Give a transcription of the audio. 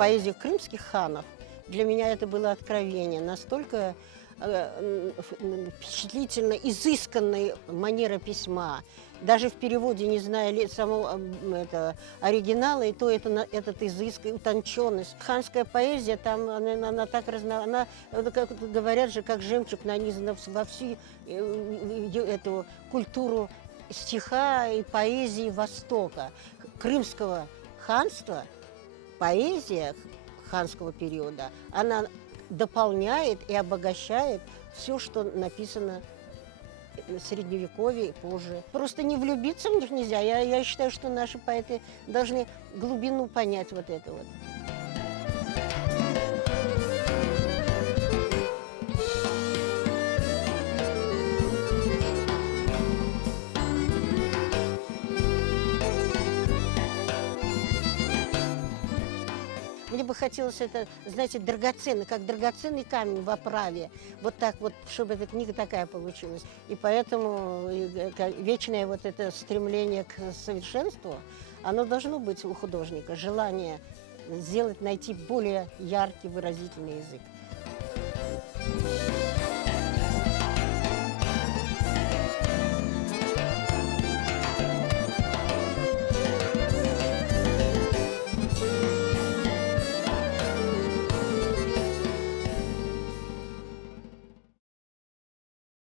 поэзию крымских ханов, для меня это было откровение. Настолько впечатлительно изысканной манера письма. Даже в переводе, не зная самого оригинала, и то этот изыск и утонченность. Ханская поэзия, там она так она, как говорят же, как жемчуг нанизана во всю эту культуру стиха и поэзии Востока. Крымского ханства, поэзия ханского периода, она дополняет и обогащает все, что написано в Средневековье и позже. Просто не влюбиться в них нельзя. Я считаю, что наши поэты должны глубину понять вот это вот. Мне бы хотелось это, знаете, драгоценно, как драгоценный камень в оправе. Вот так вот, чтобы эта книга такая получилась. И поэтому вечное вот это стремление к совершенству, оно должно быть у художника. Желание сделать, найти более яркий, выразительный язык.